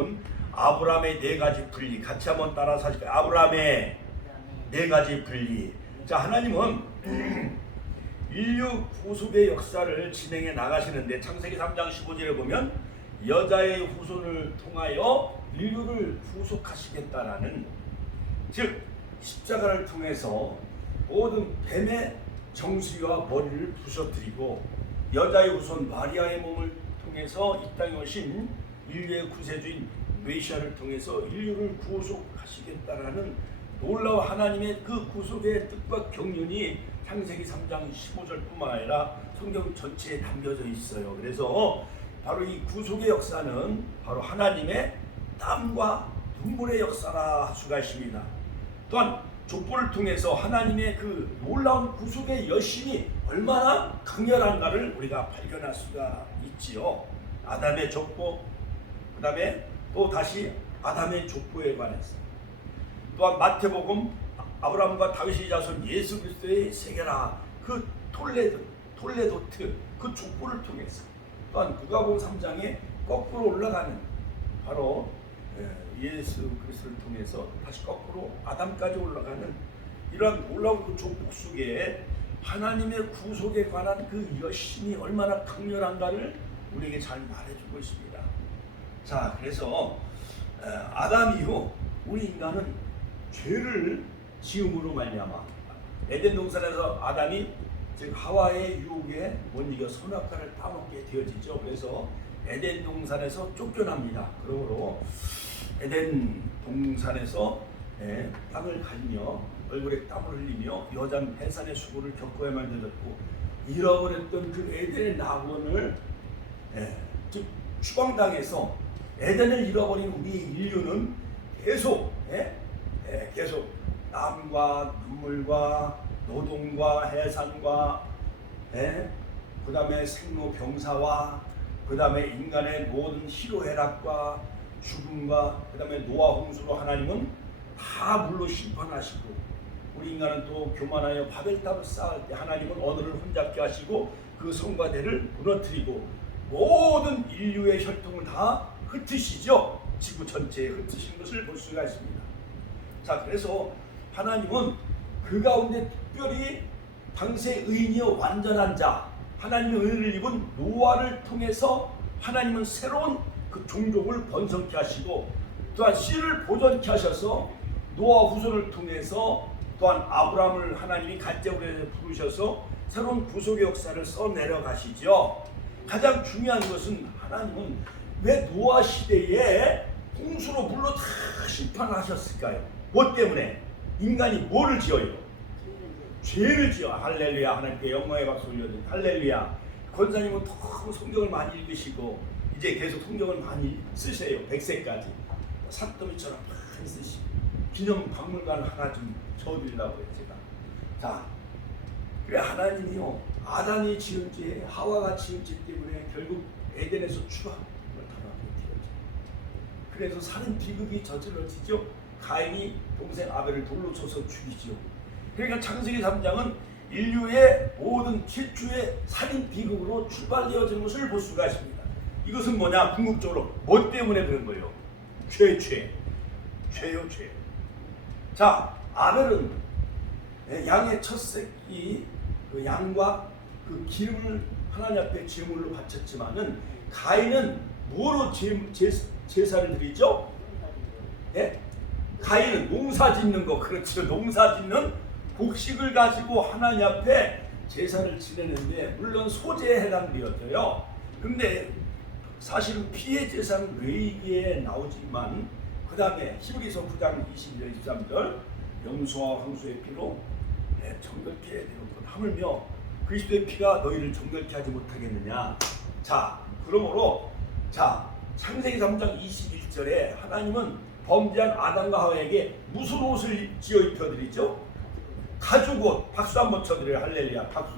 제목은 아브라함의 네 가지 분리. 같이 한번 따라서 하실까요? 아브라함의 네 가지 분리. 자, 하나님은 인류 구속의 역사를 진행해 나가시는데 창세기 3장 15절에 보면 여자의 후손을 통하여 인류를 구속하시겠다라는, 즉 십자가를 통해서 모든 뱀의 정수리와 머리를 부서뜨리고 여자의 후손 마리아의 몸을 통해서 이 땅에 오신 인류의 구세주인 메시아를 통해서 인류를 구속하시겠다라는 놀라운 하나님의 그 구속의 뜻과 경륜이 창세기 3장 15절뿐만 아니라 성경 전체에 담겨져 있어요. 그래서 바로 이 구속의 역사는 바로 하나님의 땀과 눈물의 역사라 할 수가 있습니다. 또한 족보를 통해서 하나님의 그 놀라운 구속의 여신이 얼마나 강렬한가를 우리가 발견할 수가 있지요. 아담의 족보, 그 다음에 또 다시 아담의 족보에 관해서, 또한 마태복음 아브라함과 다윗의 자손 예수 그리스도의 세계라 그 톨레도트 그 족보를 통해서, 또한 누가복음 3장에 거꾸로 올라가는 바로 예수 그리스도를 통해서 다시 거꾸로 아담까지 올라가는 이러한 놀라운 그 족보 속에 하나님의 구속에 관한 그 여신이 얼마나 강렬한가를 우리에게 잘 말해주고 있습니다. 자, 그래서 아담 이후 우리 인간은 죄를 지음으로 말미암아 에덴 동산에서 아담이 즉 하와의 유혹에 못 이겨 선악과를 따먹게 되어지죠. 그래서 에덴 동산에서 쫓겨납니다. 그러므로 에덴 동산에서 땅을 갈며 얼굴에 땀을 흘리며 여잔 해산의 수고를 겪어야만 되었고, 잃어버렸던 그 에덴의 낙원을 즉 추방당해서 에덴을 잃어버린 우리 인류는 계속 땀과 눈물과 노동과 해산과 그 다음에 생로병사와 그 다음에 인간의 모든 희로애락과 죽음과 그 다음에 노아 홍수로 하나님은 다 물로 심판하시고, 우리 인간은 또 교만하여 바벨탑을 쌓을 때 하나님은 언어를 혼잡게 하시고 그 성과대를 무너뜨리고 모든 인류의 혈통을 다 흩으시죠. 지구 전체에 흩으신 것을 볼 수가 있습니다. 자, 그래서 하나님은 그 가운데 특별히 당시의 의인이여 완전한 자, 하나님의 은혜를 입은 노아를 통해서 하나님은 새로운 그 종족을 번성케 하시고, 또한 씨를 보존케 하셔서 노아 후손을 통해서 또한 아브라함을 하나님이 갈대우로 부르셔서 새로운 구속의 역사를 써내려 가시죠. 가장 중요한 것은 하나님은 왜 노아 시대에 홍수로 물로 다 심판하셨을까요? 뭐 때문에? 인간이 뭐를 지어요? 죄를 지어. 할렐루야. 하나님께 영광의 박수 올려드립니다. 할렐루야. 권사님은 너무 성경을 많이 읽으시고 이제 계속 성경을 많이 쓰세요. 100세까지 산더미처럼 많이 쓰시고 기념 박물관 하나 좀 쳐드리려고 해요. 제가. 자, 그래 하나님이요 아담이 지은 죄, 하와가 지은 죄 때문에 결국 에덴에서 추방을 당하게 되었죠. 그래서 살인 비극이 저질러지죠. 가인이 동생 아벨을 돌로 쳐서 죽이죠. 그러니까 창세기 3장은 인류의 모든 최초의 살인 비극으로 출발되어진 것을 볼 수가 있습니다. 이것은 뭐냐? 궁극적으로 뭐 때문에 그런 거예요? 죄요. 자, 아벨은 양의 첫 새끼 그 양과 그 기름을 하나님 앞에 제물로 바쳤지만은 가인은 뭐로 제사를 드리죠? 가인은 농사 짓는 거, 그렇죠. 농사 짓는 곡식을 가지고 하나님 앞에 제사를 지내는데 물론 소제에 해당되었어요. 근데 사실은 피의 제사는 레위기에 나오지만 그 다음에 히브리서 9장 22절 23절 염소와 황소의 피로 정결케 되었고 하물며 그리스도의 피가 너희를 정결케 하지 못하겠느냐. 자, 그러므로 창세기 3장 21절에 하나님은 범죄한 아담과 하와에게 무슨 옷을 지어 입혀드리죠? 가죽옷. 박수 한번 쳐드려요. 할렐루야. 박수.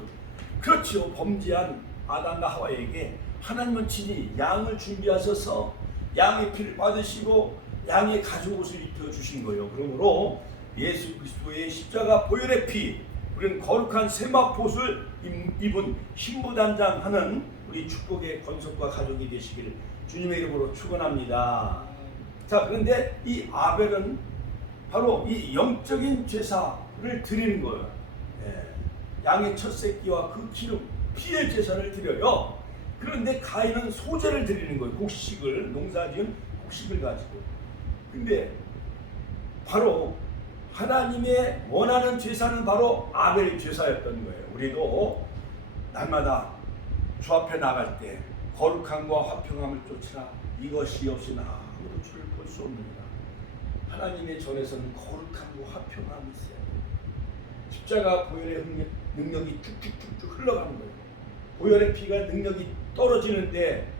그렇지요. 범죄한 아담과 하와에게 하나님은 친히 양을 준비하셔서 양의 피를 받으시고 양의 가죽옷을 입혀주신 거예요. 그러므로 예수 그리스도의 십자가 보혈의 피, 우리는 거룩한 세마포를 입은 신부단장하는 우리 축복의 권속과 가족이 되시기를 주님의 이름으로 축원합니다. 자, 그런데 이 아벨은 바로 이 영적인 제사를 드리는 거예요. 양의 첫 새끼와 그 기름, 피의 제사를 드려요. 그런데 가인은 소제를 드리는 거예요. 곡식을, 농사지은 곡식을 가지고. 근데 바로 하나님의 원하는 제사는 바로 아벨의 제사였던 거예요. 우리도 날마다 주 앞에 나갈 때 거룩함과 화평함을 쫓으라. 이것이 없이는 아무도 주를 볼 수 없느니라. 하나님의 전에서는 거룩함과 화평함이 있어요. 십자가 보혈의 능력이 쭉쭉쭉쭉 흘러가는 거예요. 보혈의 피가 능력이 떨어지는데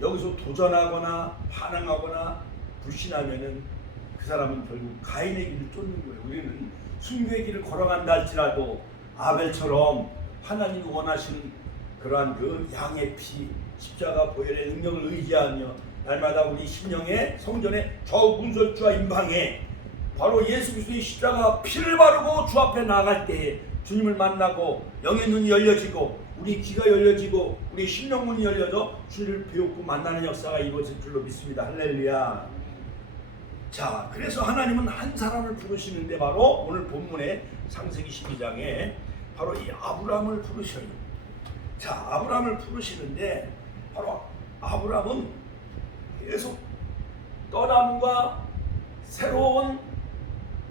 여기서 도전하거나 반항하거나 불신하면은 그 사람은 결국 가인의 길을 쫓는 거예요. 우리는 순교의 길을 걸어간다 할지라도 아벨처럼 하나님이 원하시는 그러한 그 양의 피, 십자가 보혈의 능력을 의지하며 날마다 우리 심령의 성전의 좌우 문설주와 임방에 바로 예수 그리스도의 십자가 피를 바르고 주 앞에 나갈 때에 주님을 만나고 영의 눈이 열려지고 우리 귀가 열려지고 우리 심령문이 열려져 주를 배우고 만나는 역사가 이루어질 줄로 믿습니다. 할렐루야. 자, 그래서 하나님은 한 사람을 부르시는데 바로 오늘 본문의 창세기 12장에 바로 이 아브라함을 부르셔요. 자, 아브라함을 부르시는데 바로 아브라함은 계속 떠남과 새로운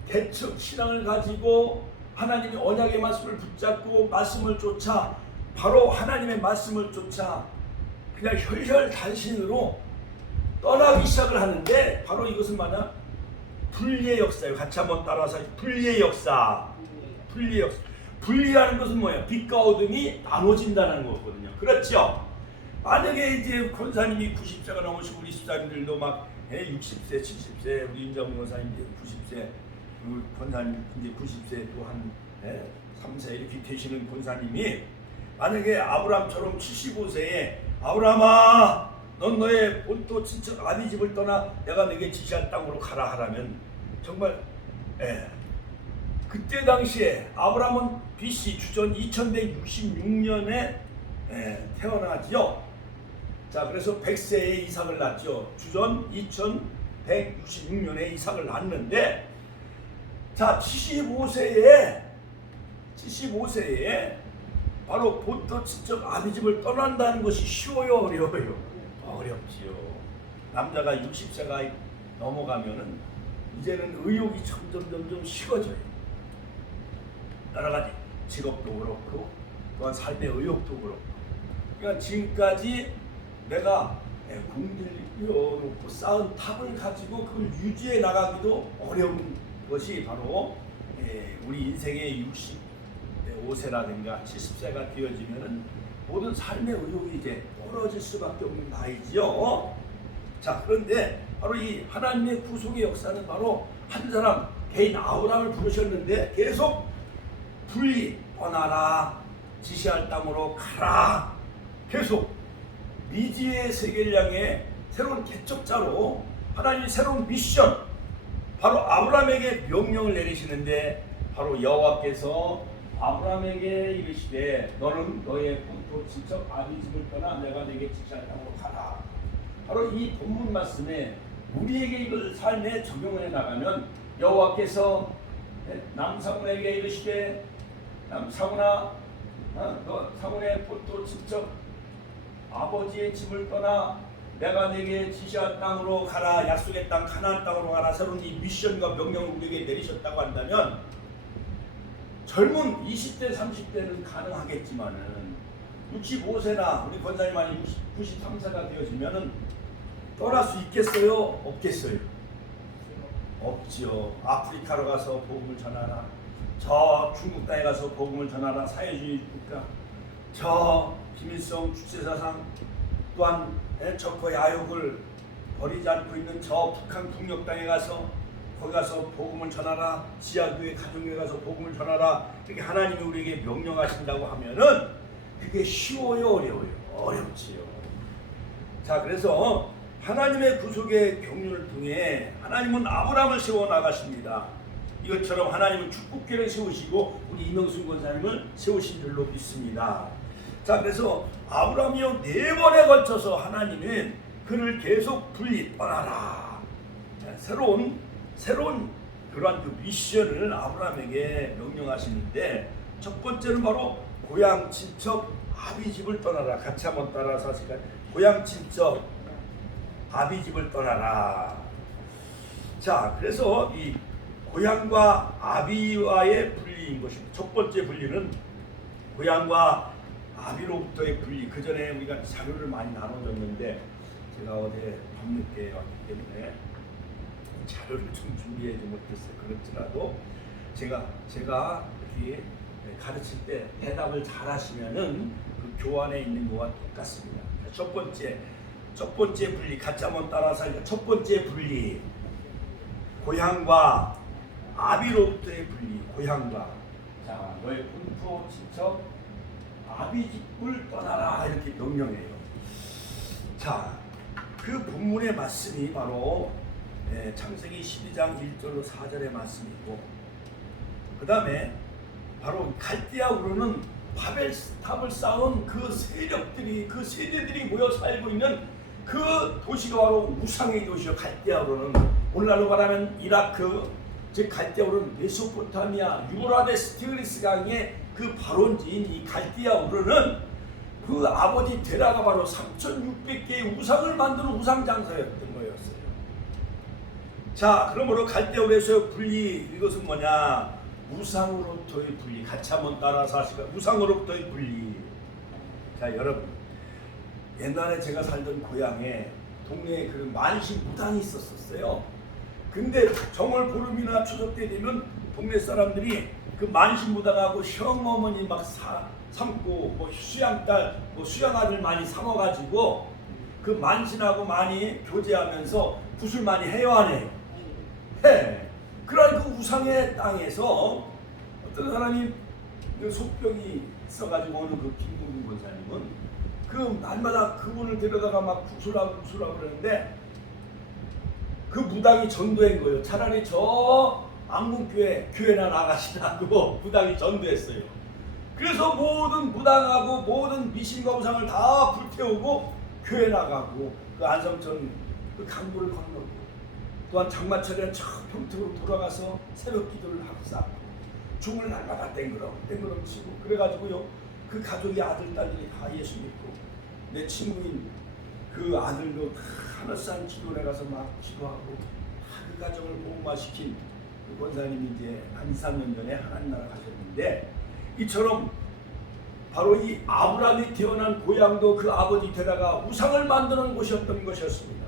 개척 신앙을 가지고 하나님의 언약의 말씀을 붙잡고 말씀을 쫓아 바로 하나님의 말씀을 쫓아 그냥 혈혈단신으로 떠나기 시작을 하는데 바로 이것은 뭐냐? 분리의 역사예요. 같이 한번 따라서 분리의 역사. 분리의 역사. 분리하는 것은 뭐예요? 빛과 어둠이 나눠진다는 거거든요. 그렇죠? 만약에 이제 권사님이 90세가 넘으시고 우리 집사님들도 막 60세, 70세, 우리 임정훈 권사님 이제 90세, 우리 권사님 이제 90세 또 한 3세 이렇게 되시는 권사님이 만약에 아브라함처럼 75세에 아브라함아, 넌 너의 본토 친척 아비 집을 떠나 내가 너에게 지시할 땅으로 가라 하라면 정말 그때 당시에 아브라함은 BC 주전 2166년에 태어나지요. 자, 그래서 100세에 이삭을 낳죠. 주전 2166년에 이삭을 낳는데 자, 75세에 바로 본토 친척 아비 집을 떠난다는 것이 쉬워요, 어려워요? 어렵지요. 남자가 60세가 넘어가면은 이제는 의욕이 점점 식어져요. 여러 가지 직업도 그렇고 또한 삶의 의욕도 그렇고. 그러니까 지금까지 내가 공들여놓고 쌓은 탑을 가지고 그걸 유지해 나가기도 어려운 것이 바로 우리 인생의 65세라든가 70세가 되어지면은 모든 삶의 의욕이 이제 떨어질 수밖에 없는 나이지요. 자, 그런데 바로 이 하나님의 구속의 역사는 바로 한 사람 개인 아브라함을 부르셨는데 계속 분리, 떠나라, 지시할 땅으로 가라, 계속 미지의 세계를 향해 새로운 개척자로 하나님의 새로운 미션, 바로 아브라함에게 명령을 내리시는데 바로 여호와께서 아브라함에게 이르시되 너는 너의 본토 친척 아비 집을 떠나 내가 네게 지시할 땅으로 가라. 바로 이 본문 말씀에 우리에게 이걸 삶에 적용해 나가면 여호와께서 남사문에게 이르시되 남사문아, 너 사문의 본토 친척 아버지의 집을 떠나 내가 네게 지시할 땅으로 가라. 약속의 땅 가나안 땅으로 가라. 새로운 이 미션과 명령을 우리에게 내리셨다고 한다면 젊은 20대 30대는 가능하겠지만은 65세나 우리 권사님만이 93세가 되어지면은 떠날 수 있겠어요? 없겠어요? 없지요. 아프리카로 가서 복음을 전하라. 저 중국 땅에 가서 복음을 전하라. 사회주의 국가. 저 김일성 주체사상 또한 적과 야욕을 버리지 않고 있는 저 북한 북녘 땅에 가서 거기 가서 복음을 전하라. 지하교회 가정교회 가서 복음을 전하라. 이렇게 하나님이 우리에게 명령하신다고 하면은 그게 쉬워요, 어려워요? 어렵지요. 자, 그래서 하나님의 구속의 경륜을 통해 하나님은 아브라함을 세워 나가십니다. 이것처럼 하나님은 축복계를 세우시고 우리 이명순 권사님을 세우신 줄로 믿습니다. 자, 그래서 아브라함이요 4번에 걸쳐서 하나님은 그를 계속 분리 떠나라. 새로운 그러한 그 미션을 아브라함에게 명령하시는데, 첫 번째는 바로 고향 친척 아비 집을 떠나라. 같이 한번 따라서 하실까요? 고향 친척 아비 집을 떠나라. 자, 그래서 이 고향과 아비와의 분리인 것입니다. 첫 번째 분리는 고향과 아비로부터의 분리. 그 전에 우리가 자료를 많이 나눠줬는데 제가 어제 밤늦게 왔기 때문에 자료를 좀 준비하지 못했어요. 그렇더라도 제가 이렇게 가르칠 때 대답을 잘 하시면은 그 교환에 있는 것과 똑같습니다. 첫 번째 분리, 같이 한번 따라서 하니까, 첫 번째 분리, 고향과 아비로부터의 분리. 고향과, 자, 너의 본토 친척 아비 집을 떠나라, 이렇게 명령해요. 자, 그 본문의 말씀이 바로 창세기 12장 1절로 4절의 말씀이고, 그 다음에 바로 갈대아 우르는 바벨탑을 쌓은 그 세력들이, 그 세대들이 모여 살고 있는 그 도시가 바로 우상의 도시요. 갈대아 우르는 오늘날로 말하면 이라크, 즉 갈대아 우르는 메소포타미아 유브라데스 티그리스 강의 그 발원지인 이 갈대아 우르는 그 아버지 데라가 바로 3,600개의 우상을 만드는 우상 장사였던 거였어요. 자, 그러므로 갈대아 우르에서의 분리, 이것은 뭐냐? 우상으로부터의 분리. 같이 한번 따라서 하실까요? 우상으로부터의 분리. 자, 여러분, 옛날에 제가 살던 고향에 동네에 그런 만신 무당이 있었어요. 근데 정월 보름이나 추석 때 되면 동네 사람들이 그 만신 무당하고 시어머니 막 삼고, 뭐 수양딸, 뭐 수양아들 많이 삼아가지고 그 만신하고 많이 교제하면서 굿을 많이 해요하네요. 그러나 그 우상의 땅에서 어떤 사람이 그 속병이 있어가지고 오는 그 김국인 권사님은 그 날마다 그분을 데려다가 막 구슬하고 그러는데 그 무당이 전도한 거예요. 차라리 저 안문교회나 나가시라고 무당이 전도했어요. 그래서 모든 무당하고 모든 미신과 우상을 다 불태우고 교회 나가고, 그 안성천 그 강물을 건너고, 또한 장마철에 저 평택으로 돌아가서 새벽 기도를 하고 쌓고, 중을 날마다 땡그럼 치고, 그래가지고요, 그 가족이 아들 딸들이 다 예수 믿고, 내 친구인 그 아들도 다 하늘산 기도에 가서 막 기도하고, 다 그 가정을 복음화시킨 그 권사님이 이제 한 2, 3년 전에 하나님 나라 가셨는데, 이처럼 바로 이 아브라함이 태어난 고향도 그 아버지 데라가 우상을 만드는 곳이었던 것이었습니다.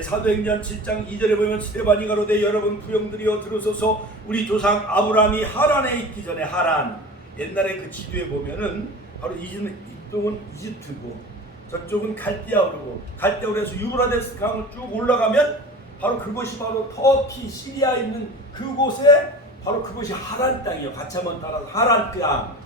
사도행전 7장 2절에 보면 스데반이 가로되 여러분 부형들이여 들으소서, 우리 조상 아브라함이 하란에 있기 전에, 하란, 옛날에 그 지도에 보면은 바로 이쪽은 이집트고 저쪽은 갈대아우르고, 갈대아우르에서 유브라데스 강을 쭉 올라가면 바로 그곳이 바로 터키, 시리아에 있는 그곳에 바로 그것이 하란 땅이에요. 같이 한번 따라서 하란 땅.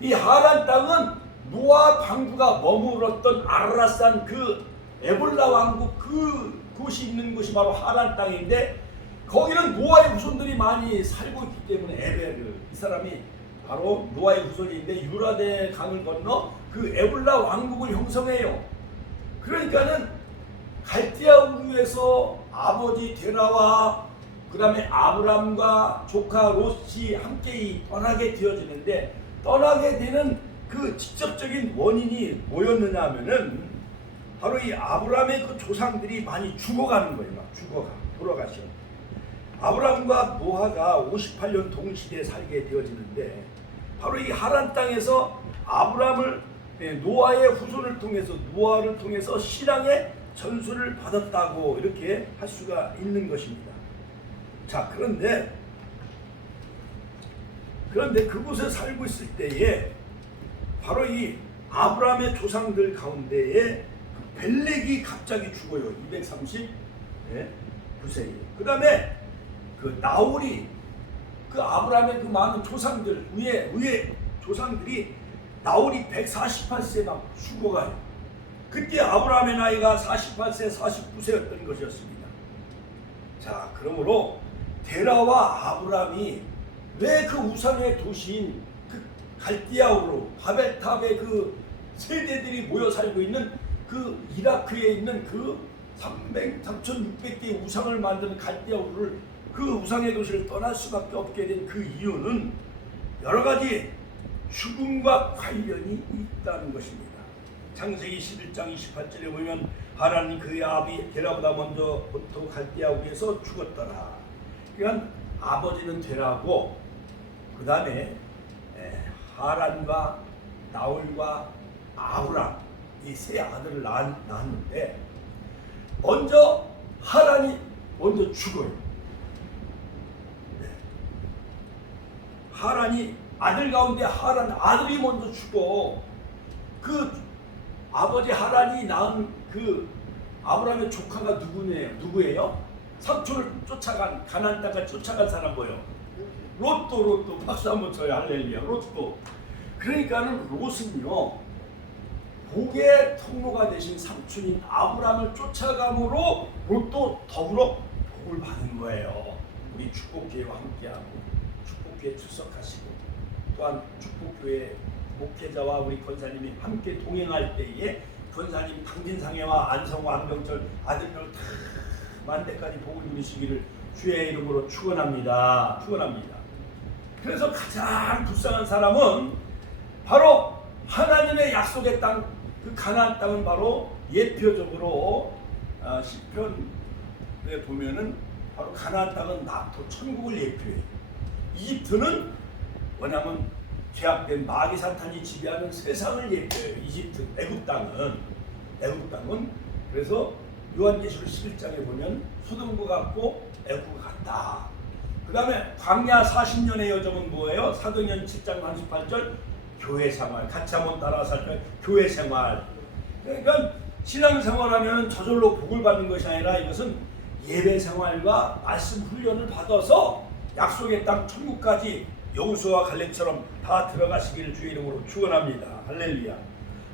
이 하란 땅은 노아 방주가 머물렀던 아라산 그 에볼라 왕국 그곳이 있는 곳이 바로 하란 땅인데, 거기는 노아의 후손들이 많이 살고 있기 때문에 에베르, 이 사람이 바로 노아의 후손인데 유라데 강을 건너 그 에볼라 왕국을 형성해요. 그러니까는 갈대아 우르에서 아버지 데라와 그 다음에 아브람과 조카 롯이 함께 떠나게 되어지는데, 떠나게 되는 그 직접적인 원인이 뭐였느냐 하면은 바로 이 아브람의 그 조상들이 많이 죽어가는 거예요. 막 돌아가셔. 아브람과 노아가 58년 동시대에 살게 되어지는데, 바로 이 하란 땅에서 아브람을 노아의 후손을 통해서, 노아를 통해서 신앙의 전수를 받았다고 이렇게 할 수가 있는 것입니다. 자, 그런데 그곳에 살고 있을 때에 바로 이 아브라함의 조상들 가운데에 그 벨렉이 갑자기 죽어요. 239세예요. 그 다음에 그 나홀이, 그 아브라함의 그 많은 조상들 위에 조상들이 나홀이 148세 막 죽어가요. 그때 아브라함의 나이가 48세, 49세였던 것이었습니다. 자, 그러므로 데라와 아브라함이 왜 그 우상의 도시인 그 갈대아우르, 바벨탑의 그 세대들이 모여 살고 있는 그 이라크에 있는 그 3,600개의 우상을 만드는 갈대아 우르를 그 우상의 도시를 떠날 수밖에 없게 된 그 이유는 여러 가지 죽음과 관련이 있다는 것입니다. 창세기 11장 28절에 보면 하나님 그의 아비 데라보다 먼저 본토 갈대아 우르에서 죽었더라. 그러니까 아버지는 데라고 그 다음에 하란과 나홀과 아브람 이 세 아들을 낳았는데 먼저 하란이 먼저 죽어요. 하란이 아들 가운데 하란 아들이 먼저 죽어. 그 아버지 하란이 낳은 그 아브라함의 조카가 누구예요? 삼촌을 쫓아간 가나안 땅까지 쫓아간 사람 뭐예요? 롯도 박수 한번 쳐요. 할렐루야. 롯도. 그러니까는 롯은요 복의 통로가 되신 삼촌인 아브라함을 쫓아감으로 롯도 더불어 복을 받은 거예요. 우리 축복교회와 함께하고 축복교회 출석하시고 또한 축복교회 목회자와 우리 권사님이 함께 동행할 때에 권사님 당진상해와 안성호 안병철 아들들 다 만대까지 복을 누리시기를 주의 이름으로 축원합니다. 그래서 가장 불쌍한 사람은 바로 하나님의 약속의 땅 그 가나안 땅은 바로 예표적으로 시편에 보면은 바로 가나안 땅은 낙토 천국을 예표해요. 이집트는 뭐냐면 죄악된 마귀 사탄이 지배하는 세상을 예표해요. 이집트 애굽 땅은 그래서 요한계시록 11장에 보면 소돔과 같고 애굽과 같다. 그 다음에 광야 40년의 여정은 뭐예요? 사도행전 7장 38절 교회 생활, 같이 한번 따라 살펴요. 교회 생활. 그러니까 신앙 생활하면 저절로 복을 받는 것이 아니라 이것은 예배 생활과 말씀 훈련을 받아서 약속의 땅 천국까지 여호수아와 갈렙처럼 다 들어가시기를 주의 이름으로 축원합니다. 할렐루야.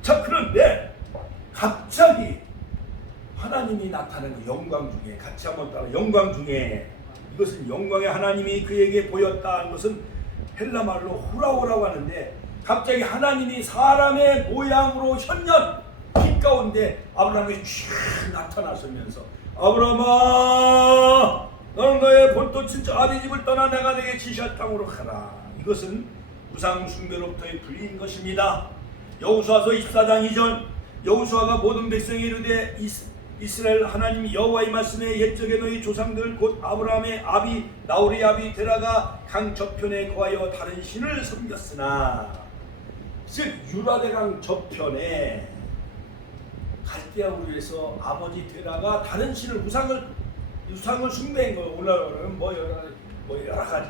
자, 그런데 갑자기 하나님이 나타나는 영광 중에 같이 한번 따라 영광 중에 이것은 영광의 하나님이 그에게 보였다는 것은 헬라 말로 호라오라고 하는데 갑자기 하나님이 사람의 모양으로 현년 빛 가운데 아브라함에게 쫙 나타나서면서 아브라함아 너는 너의 본토 친척 아비 집을 떠나 내가 내게 지시할 땅으로 가라. 이것은 우상 숭배로부터의 분리인 것입니다. 여호수아서 24장 2절 여호수아가 모든 백성이 이르되 이스라엘 하나님 여호와의 말씀에 옛적에 너희 조상들 곧 아브라함의 아비 나홀의 아비 데라가 강 저편에 거하여 다른 신을 섬겼으나 즉 유라대강 저편에 갈대아 우르에서 아버지 데라가 다른 신을 우상을 숭배한 거예요. 오늘은 뭐 여러 가지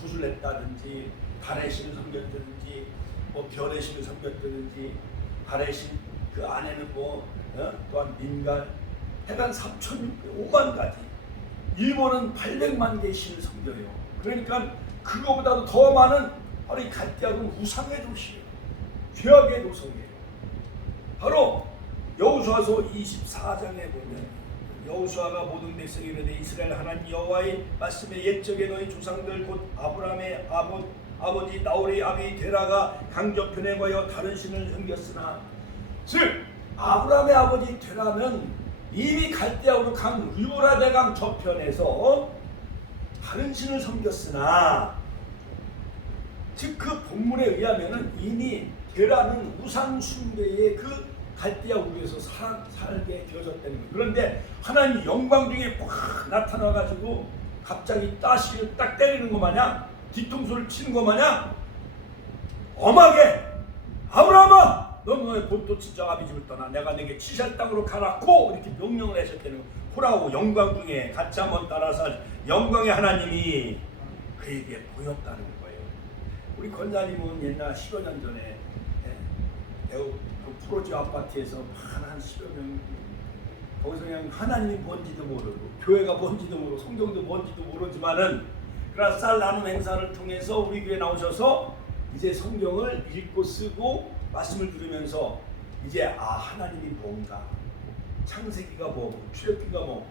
구슬했다든지 달의 신을 섬겼다든지 별의 신을 섬겼다든지 달의 신 그 안에는 또한 민간 해간 3,605만 가지 일본은 800만 개의 신을 섬겨요. 그러니까 그거보다도 더 많은 바로 이 갈대아는 우상의 도시예요. 죄악의 도성이에요. 바로 여호수아서 24장에 보면 여호수아가 모든 백성이 이르되 이스라엘 하나님 여호와의 말씀에 옛적에 너희 조상들 곧 아브라함의 아버지 나홀의 아비 데라가 강 저편에 거하여 다른 신을 섬겼으나 즉 아브라함의 아버지 데라는 이미 갈대아 우르 강 유라대강 저편에서 다른 신을 섬겼으나 즉 그 본문에 의하면은 이미 데라는 우상 숭배의 그 갈대아 우르에서 살게 되어졌다는 거예요. 그런데 하나님 영광 중에 팍 나타나가지고 갑자기 따시를 딱 때리는 것 마냥 뒤통수를 치는 것 마냥 엄하게 아브라함아 넌 너의 본토 친척 아비 집을 떠나 내가 내게 지시할 땅으로 가라고 이렇게 명령을 하셨다는 거예요. 호라고 영광 중에 같이 한번 따라서 영광의 하나님이 그에게 보였다는 거예요. 우리 권사님은 옛날 10여 년 전에 그 프로지 아파트에서 한 10여 명 거기서 그냥 하나님이 뭔지도 모르고 교회가 뭔지도 모르고 성경도 뭔지도 모르지만은 그러나 쌀 나눔 행사를 통해서 우리 교회 나오셔서 이제 성경을 읽고 쓰고 말씀을 들으면서 이제 하나님이 뭔가 창세기가 뭐고 출애굽기가 뭐고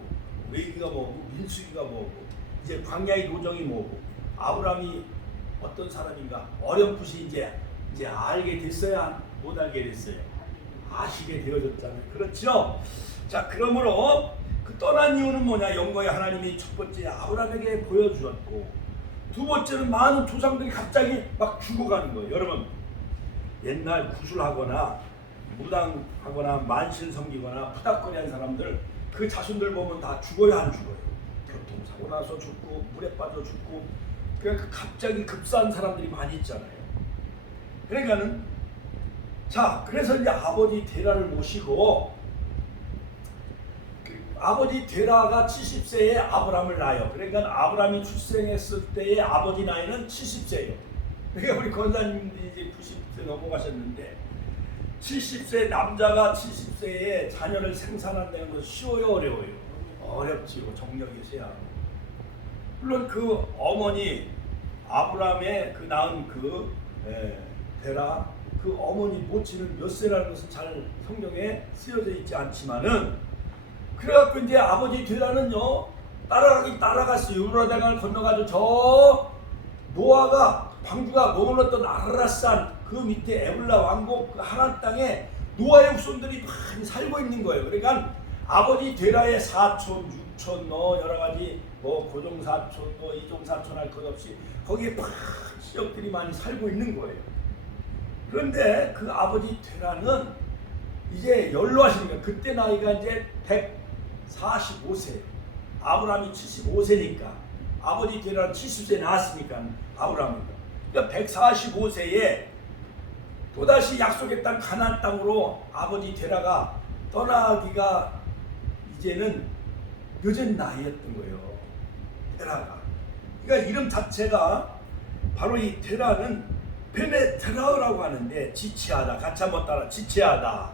레위기가 뭐고 민수기가 뭐고 이제 광야의 노정이 뭐고 아브라함이 어떤 사람인가 어렴풋이 이제 알게 됐어야 못 알게 됐어요. 아시게 되어졌잖아요. 그렇죠? 자, 그러므로 그 떠난 이유는 뭐냐? 영광의 하나님이 첫 번째 아브라함에게 보여주었고, 두 번째는 많은 조상들이 갑자기 막 죽어가는 거예요. 여러분, 옛날 구술하거나 무당하거나 만신 섬기거나 푸닥거리한 사람들, 그 자손들 보면 다 죽어요, 안 죽어요? 교통사고 나서 죽고 물에 빠져 죽고, 그러니까 갑자기 급사한 사람들이 많이 있잖아요. 그러니까는 자, 그래서 이제 아버지 데라를 모시고, 아버지 데라가 70세에 아브람을 낳아요. 그러니까 아브람이 출생했을 때의 아버지 나이는 70세예요. 그러니까 우리 권사님들이 이제 90세 넘어가셨는데, 70세 남자가 70세에 자녀를 생산한다는 건 쉬워요, 어려워요? 어렵지요. 정력이 있어야 하고. 물론 그 어머니 아브람의 그 낳은 그 데라, 그 어머니 모친은 몇 세라는 것은 잘 성경에 쓰여져 있지 않지만은, 그래갖고 이제 아버지 데라는요 따라갔어요. 유브라데강을 건너가지고 저 노아가 방주가 머물렀던 아라산 그 밑에 에블라 왕국 그 하란 땅에 노아의 후손들이 많이 살고 있는 거예요. 그러니까 아버지 데라의 사촌, 육촌, 여러 가지 고종 사촌, 이종 사촌 할 것 없이 거기에 막 지역들이 많이 살고 있는 거예요. 그런데 그 아버지 데라는 이제 연로하시니까, 그때 나이가 이제 145세, 아브라함이 75세니까 아버지 데라는 70세 나왔으니까 아브라함은, 그러니까 145세에 또다시 약속의 땅 가나안 땅으로 아버지 데라가 떠나기가 이제는 늦은 나이였던 거예요. 데라가. 그러니까 이름 자체가 바로 이 데라는 베네테라라고 하는데, 지체하다, 같이 한번 따라, 지체하다.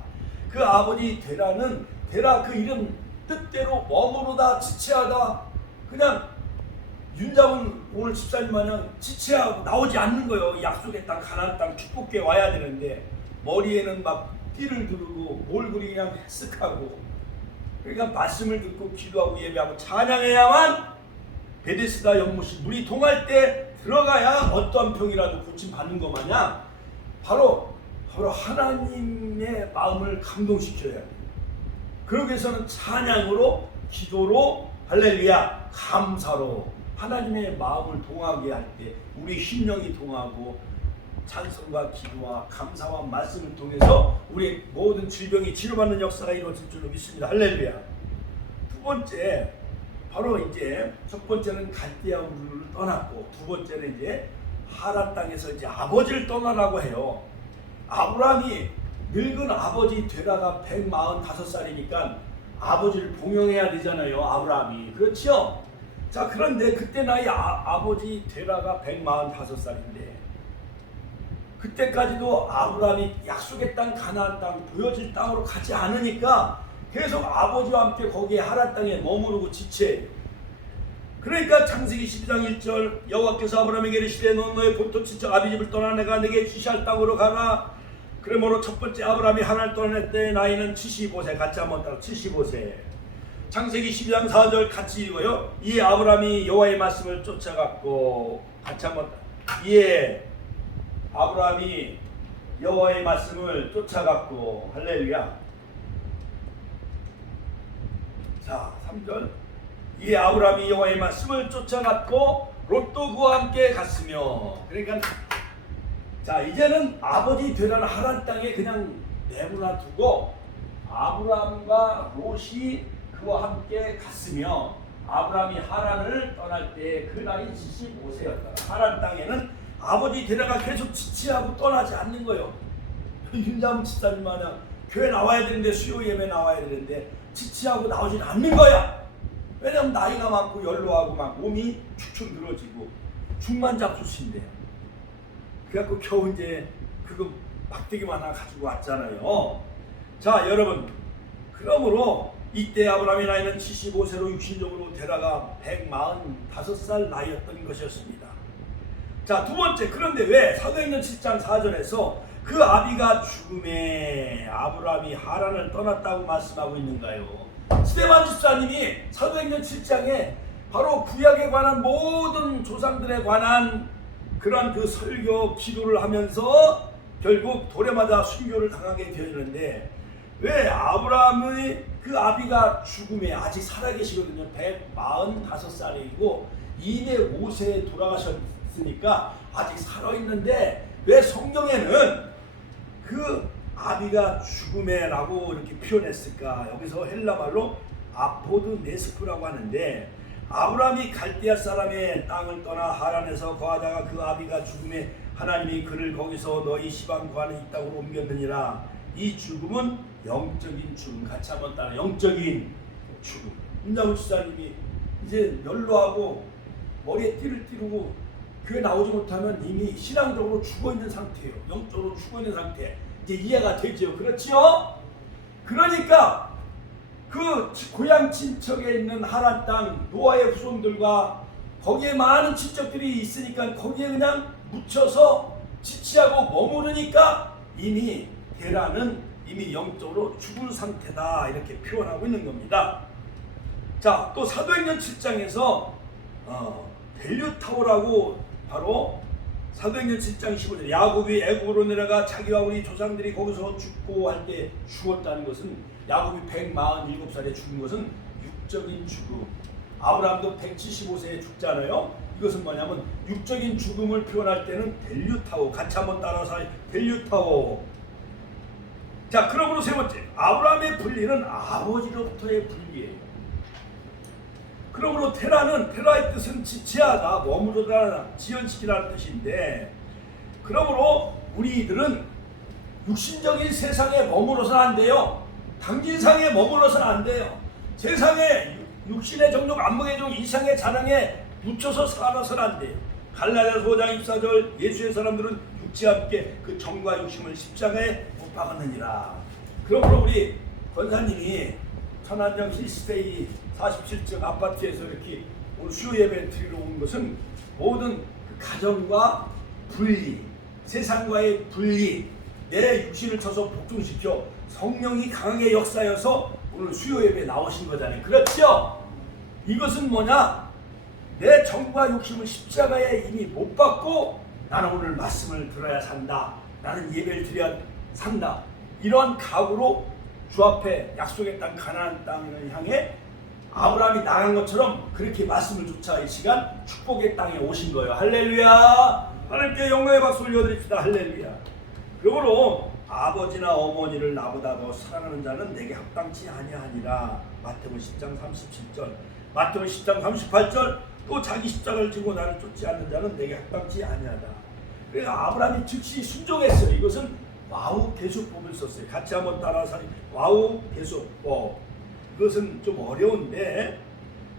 그 아버지 데라는, 데라 그 이름 뜻대로 머무르다, 지체하다, 그냥 윤잡은 오늘 집사님 마냥 지체하고 나오지 않는 거예요. 약속의 땅 가나안 땅 축복해 와야 되는데 머리에는 막 띠를 두르고 몰골이 그냥 헬쓱하고, 그러니까 말씀을 듣고 기도하고 예배하고 찬양해야만 베데스다 연못이 물이 동할 때 들어가야 어떠한 병이라도 고침 받는 것 마냥 바로 하나님의 마음을 감동시켜야 해요. 그러기 위해서는 찬양으로, 기도로, 할렐루야, 감사로 하나님의 마음을 동하게 할 때 우리 심령이 동하고, 찬송과 기도와 감사와 말씀을 통해서 우리 모든 질병이 치료받는 역사가 이루어질 줄로 믿습니다. 할렐루야. 두 번째, 바로 이제 첫 번째는 갈대아 우르를 떠났고, 두 번째는 이제 하란 땅에서 이제 아버지를 떠나라고 해요. 아브라함이 늙은 아버지 데라가 145살이니까 아버지를 봉양해야 되잖아요, 아브라함이. 그렇죠? 자, 그런데 그때 나이 아버지 데라가 145살인데 그때까지도 아브라함이 약속의 땅 가나안 땅 보여질 땅으로 가지 않으니까 계속 아버지와 함께 거기에 하란 땅에 머무르고 지체해요. 그러니까 창세기 12장 1절, 여호와께서 아브라함에게 이르시되 넌 너의 본토 친척 아비집을 떠나 내가 네게 지시할 땅으로 가라. 그러므로 첫 번째 아브라함이 하나님을 떠날 때 나이는 75세, 같이 한번 따라 75세. 창세기 12장 4절 같이 읽어요. 이에 아브라함이 여호와의 말씀을 쫓아갔고, 같이 한번 따라. 이에 아브라함이 여호와의 말씀을 쫓아갔고, 할렐루야. 자, 3절. 이에 아브라함이 여호와의 말씀을 쫓아갔고 롯도 그와 함께 갔으며. 그러니까 자, 이제는 아버지 되라는 하란 땅에 그냥 내버려 두고 아브라함과 롯이 그와 함께 갔으며, 아브라함이 하란을 떠날 때 그 나이 75세였다. 하란 땅에는 아버지 데라가 계속 지체하고 떠나지 않는 거예요. 윤자문 집사님 마냥 교회 나와야 되는데, 수요 예배 나와야 되는데 지체하고 나오진 않는 거야. 왜냐면 나이가 많고 연로하고 막 몸이 축축 늘어지고 중만 잡수신데요. 그래갖고 겨우 이제 그거 막대기만 하나 가지고 왔잖아요. 자, 여러분, 그러므로 이때 아브라함의 나이는 75세로 육신적으로 데라가 145살 나이였던 것이었습니다. 자, 두 번째, 그런데 왜 사도행전 7장 4절에서 그 아비가 죽음에 아브라함이 하란을 떠났다고 말씀하고 있는가요? 스데반 집사님이 사도행전 7장에 바로 구약에 관한 모든 조상들에 관한 그런 그 설교 기도를 하면서 결국 돌에 맞아 순교를 당하게 되었는데, 왜 아브라함의 그 아비가 죽음에 아직 살아계시거든요. 145살이고 205세에 돌아가셨으니까 아직 살아있는데 왜 성경에는 그 아비가 죽음에라고 이렇게 표현했을까? 여기서 헬라말로 아포드 네스프라고 하는데 아브라함이 갈대아 사람의 땅을 떠나 하란에서 거하다가 그 아비가 죽음에 하나님이 그를 거기서 너희 시방 거하는 이 땅으로 옮겼느니라. 이 죽음은 영적인 죽음. 같이 한번 따라. 영적인 죽음. 임나무 지사님이 이제 연로하고 머리에 띠를 띠르고 교회 나오지 못하면 이미 신앙적으로 죽어있는 상태예요. 영적으로 죽어있는 상태. 이제 이해가 되죠. 그렇지요? 그러니까 그 고향 친척에 있는 하란 땅 노아의 후손들과 거기에 많은 친척들이 있으니까 거기에 그냥 묻혀서 지치하고 머무르니까 이미 게라는 이미 영적으로 죽은 상태다 이렇게 표현하고 있는 겁니다. 자, 또 사도행전 7장에서 델류타오라고 바로 사도행전 7장 15절 야곱이 애굽으로 내려가 자기와 우리 조상들이 거기서 죽고 할 때 죽었다는 것은 야곱이 147살에 죽은 것은 육적인 죽음. 아브라함도 175세에 죽잖아요. 이것은 뭐냐면 육적인 죽음을 표현할 때는 델류타오. 같이 한번 따라서 델류타오. 자, 그러므로 세 번째 아브라함의 분리는 아버지로부터의 분리예요. 그러므로 테라의 뜻은 지체하다, 머무르다, 지연시키라는 뜻인데 그러므로 우리들은 육신적인 세상에 머무러서는 안 돼요. 당진상에 머무러서는 안 돼요. 세상에 육신의 정욕, 안목의 정욕, 이상의 자랑에 묻혀서 살아서는 안 돼요. 갈라디아서 5장 24절 예수의 사람들은 육지와 함께 그 정과 욕심을 십자가에 못 박았느니라. 그러므로 우리 권사님이 천안정 힐스테이 47층 아파트에서 이렇게 오늘 수요 예배 드리러 온 것은 모든 그 가정과 분리, 세상과의 분리, 내 육신을 쳐서 복종시켜 성령이 강하게 역사여서 오늘 수요 예배에 나오신 거잖아요. 그렇죠? 이것은 뭐냐? 내 정과 욕심을 십자가에 이미 못 받고 나는 오늘 말씀을 들어야 산다. 나는 예배를 드려야 산다. 이런 각오로 주 앞에 약속의 땅 가나안 땅을 향해 아브라함이 나간 것처럼 그렇게 말씀을 쫓아 이 시간 축복의 땅에 오신 거예요. 할렐루야. 하나님께 영광의 박수 올려드립시다. 할렐루야. 그러므로 아버지나 어머니를 나보다 더 사랑하는 자는 내게 합당치 아니하니라. 마태복음 10장 37절, 마태복음 10장 38절, 또 자기 십자가를 지고 나를 쫓지 않는 자는 내게 합당치 아니하다. 그래서 아브라함이 즉시 순종했어요. 이것은 와우 계수법을 썼어요. 같이 한번 따라서 와우 계수법. 이것은 좀 어려운데,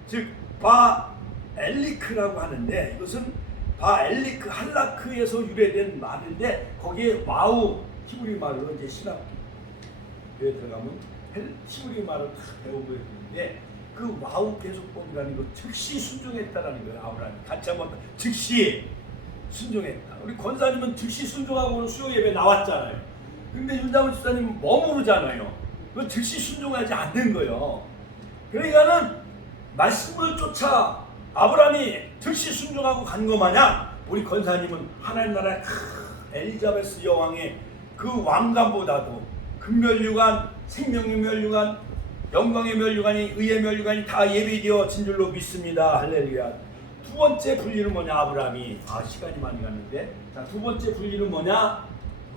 즉 바엘리크라고 하는데 이것은 바엘리크 할라크에서 유래된 말인데 거기에 와우 히브리 말로 이제 신학교에 들어가면 히브리 말을 다 배우고 있는데 그 와우 계수법이라는 거 즉시 순종했다라는 거예요. 아브라함이 같이 한번 즉시 순종했다. 우리 권사님은 즉시 순종하고 수요 예배 나왔잖아요. 근데 윤장훈 집사님은 머무르잖아요. 그 즉시 순종하지 않는 거예요. 그러니까는 말씀을 쫓아 아브라함이 즉시 순종하고 간 거 마냥 우리 권사님은 하나님 나라의 엘리자베스 여왕의 그 왕관보다도 금면류관, 생명의 면류관, 영광의 면류관이, 의의 면류관이 다 예비되어진 줄로 믿습니다. 할렐루야. 두 번째 분리는 뭐냐? 아브라함이 시간이 많이 갔는데, 자, 두 번째 분리는 뭐냐?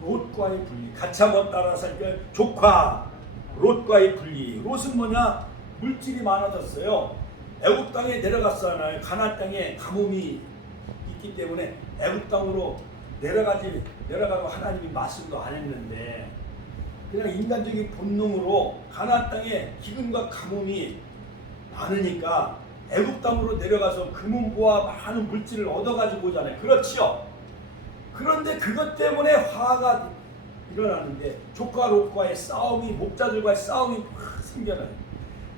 롯과의 분리. 같이 한번 따라서 할게요. 조카 롯과의 분리. 롯은 뭐냐? 물질이 많아졌어요. 애굽 땅에 내려갔잖아요. 가나안 땅에 가뭄이 있기 때문에 애굽 땅으로 내려가고 하나님이 말씀도 안 했는데 그냥 인간적인 본능으로 가나안 땅에 기근과 가뭄이 많으니까 애굽 땅으로 내려가서 금은보와 많은 물질을 얻어가지고 오잖아요. 그렇지요? 그런데 그것 때문에 화가 일어나는데 조카 롯과의 싸움이, 목자들과의 싸움이 생겨나요.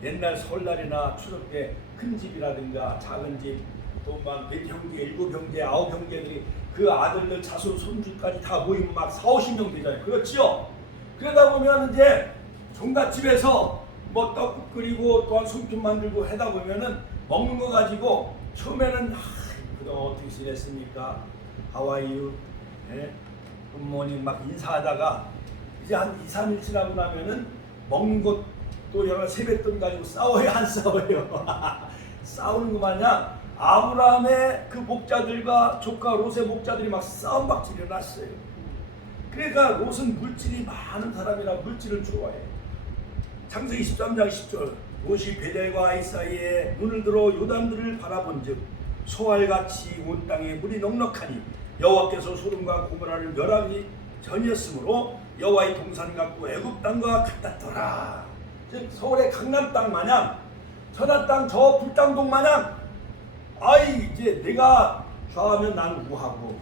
옛날 설날이나 추석 때 큰 집이라든가 작은 집, 또 막 몇 형제, 7형제, 9형제들이 그 아들들, 자손, 손주까지 다 모이면 막 40~50명 되잖아요. 그렇지요? 그러다 보면 이제 종갓집에서 뭐 떡국 끓이고 또한 송편 만들고 하다 보면은 먹는 거 가지고 처음에는 그동안 어떻게 지냈습니까? 하와이유, 굿모닝 막 인사하다가 이제 한 2~3일 지나고 나면은 먹는 것 또 여러 세뱃돈 가지고 싸워요, 안 싸워요? 싸우는 거 마냥 아브라함의 그 목자들과 조카 롯의 목자들이 막 싸움박질이 일어났어요. 그러니까 롯은 물질이 많은 사람이라 물질을 좋아해. 창세기 13장 10절 롯이 베델과 아이 사이에 눈을 들어 요단들을 바라본즉 소알같이 온 땅에 물이 넉넉하니 여호와께서 소돔과 고모라를 멸하기 전이었으므로 여호와의 동산 같고 애굽 땅과 같았더라. 즉 서울의 강남 땅 마냥 천안 땅 저 불당동 마냥 아이 이제 내가 좌하면 나는 우하고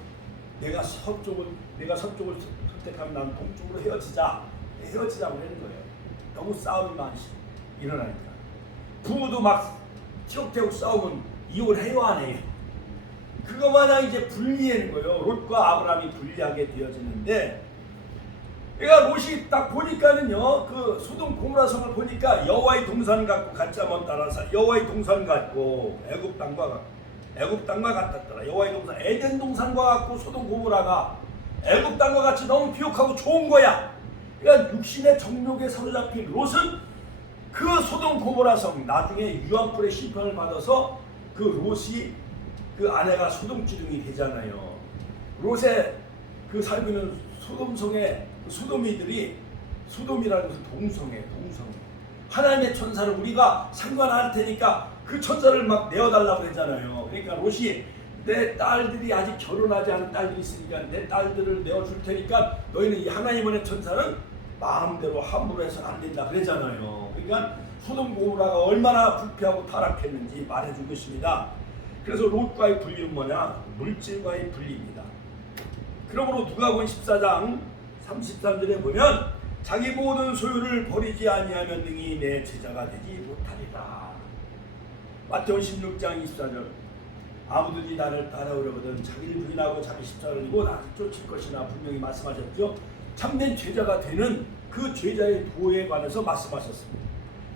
내가 서쪽을 선택하면 나는 동쪽으로 헤어지자고 하는 거예요. 너무 싸움이 많이 일어나니까 부부도 막 티격태격 싸우면 이혼해요 안 해요? 그거 마냥 이제 분리하는 거예요. 롯과 아브라함이 분리하게 되어지는데 그러니까 롯이 딱 보니까는요 그 소돔 고모라 성을 보니까 여호와의 동산 같고 가짜먼 따라서 여호와의 동산 같고 애굽 땅과 같았더라. 여호와의 동산 에덴 동산과 같고 소돔 고모라가 애굽 땅과 같이 너무 비옥하고 좋은 거야. 그러니까 육신의 정욕에 사로잡힌 롯은 그 소돔 고모라 성 나중에 유황불의 심판을 받아서 그 롯이 그 아내가 소돔 기둥이 되잖아요. 롯의 그 살고 있는 소돔성의 소돔이들이 소돔이라는 것은 동성애. 하나님의 천사를 우리가 상관할 테니까 그 천사를 막 내어달라고 했잖아요. 그러니까 롯이 내 딸들이 아직 결혼하지 않은 딸들이 있으니까 내 딸들을 내어줄 테니까 너희는 이 하나님의 천사는 마음대로 함부로 해서는 안 된다 그랬잖아요. 그러니까 소돔 고모라가 얼마나 불패하고 타락했는지 말해준 것입니다. 그래서 롯과의 분리는 뭐냐? 물질과의 분리입니다. 그러므로 누가복음 14장 33절에 보면 자기 모든 소유를 버리지 아니하면 능히 내 제자가 되지 못하리라. 마태복음 16장 24절 아무든지 나를 따라오려거든 자기를 부인하고 자기 십자가를 지고 나를 쫓을 것이나 분명히 말씀하셨죠. 참된 제자가 되는 그 제자의 도에 관해서 말씀하셨습니다.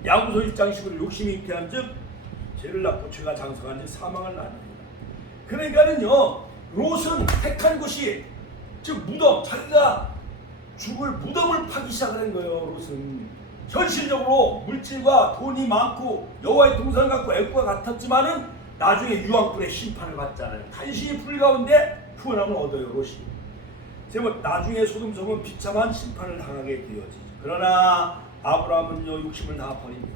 야고보서 1장 15절 욕심이 잉태한 즉 죄를 낳고 죄가 장성한 즉 사망을 낳습니다. 그러니까는요 롯은 택한 곳이 즉 무덤, 자기가 죽을 무덤을 파기 시작하는 거예요. 롯은 현실적으로 물질과 돈이 많고 여호와의 동산 같고 애굽과 같았지만은 나중에 유황불의 심판을 받잖아요. 간신히 불 가운데 구원함을 얻어요. 롯이. 제가 나중에 소돔성은 비참한 심판을 당하게 되어지죠. 그러나 아브라함은요 욕심을 다 버립니다.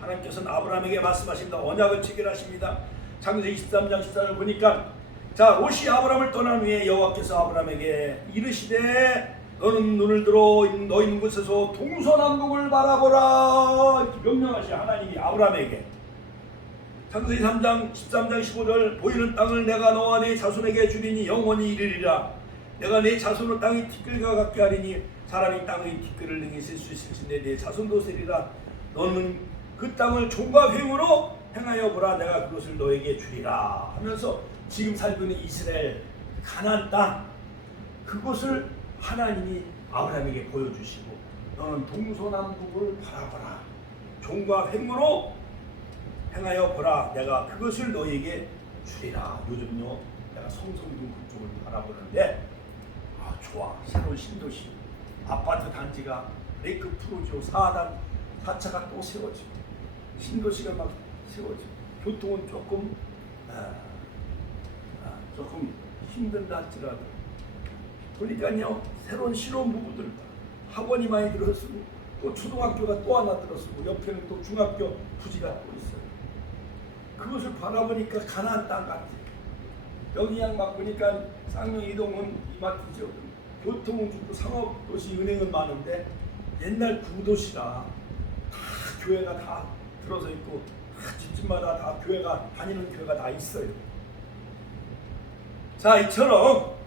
하나님께서는 아브라함에게 말씀하십니다. 언약을 체결하십니다. 창세기 23장 14절을 보니까 자 롯이 아브라함을 떠난 후에 여호와께서 아브라함에게 이르시되 너는 눈을 들어 너 있는 곳에서 동서남북을 바라보라 이렇게 명령하시 하나님이 아브라함에게. 창세기 3장 13장 15절 보이는 땅을 내가 너와 네 자손에게 주리니 영원히 이르리라. 내가 네 자손을 땅의 티끌과 같게 하리니 사람이 땅의 티끌을 능히 쓸 수 있을진데 네 자손도 세리라. 너는 그 땅을 종과 횡으로 행하여 보라. 내가 그것을 너에게 주리라 하면서 지금 살고 있는 이스라엘 가나안 땅 그것을 하나님이 아브라함에게 보여주시고 너는 동서남북을 바라보라. 종과 횡으로 행하여 보라. 내가 그것을 너에게 주리라. 요즘요 내가 성성동 그쪽을 바라보는데 좋아. 새로운 신도시 아파트 단지가 레이크 프로지오 4단 4차가 또 세워지고 신도시가 막 세워지고 교통은 조금 힘든다 할지라도 보니까요 새로운 신혼부부들 학원이 많이 들어서고 또 초등학교가 또 하나 들어서고 옆에는 또 중학교 부지가 또 있어요. 그것을 바라보니까 가나안 땅 같아. 여기 그냥 막 보니까 쌍용 이동은 이마트죠. 교통은 좋고 상업도시 은행은 많은데 옛날 구도시라 다 교회가 다 들어서 있고 다 집집마다 다 교회가 다니는 교회가 다 있어요. 자 이처럼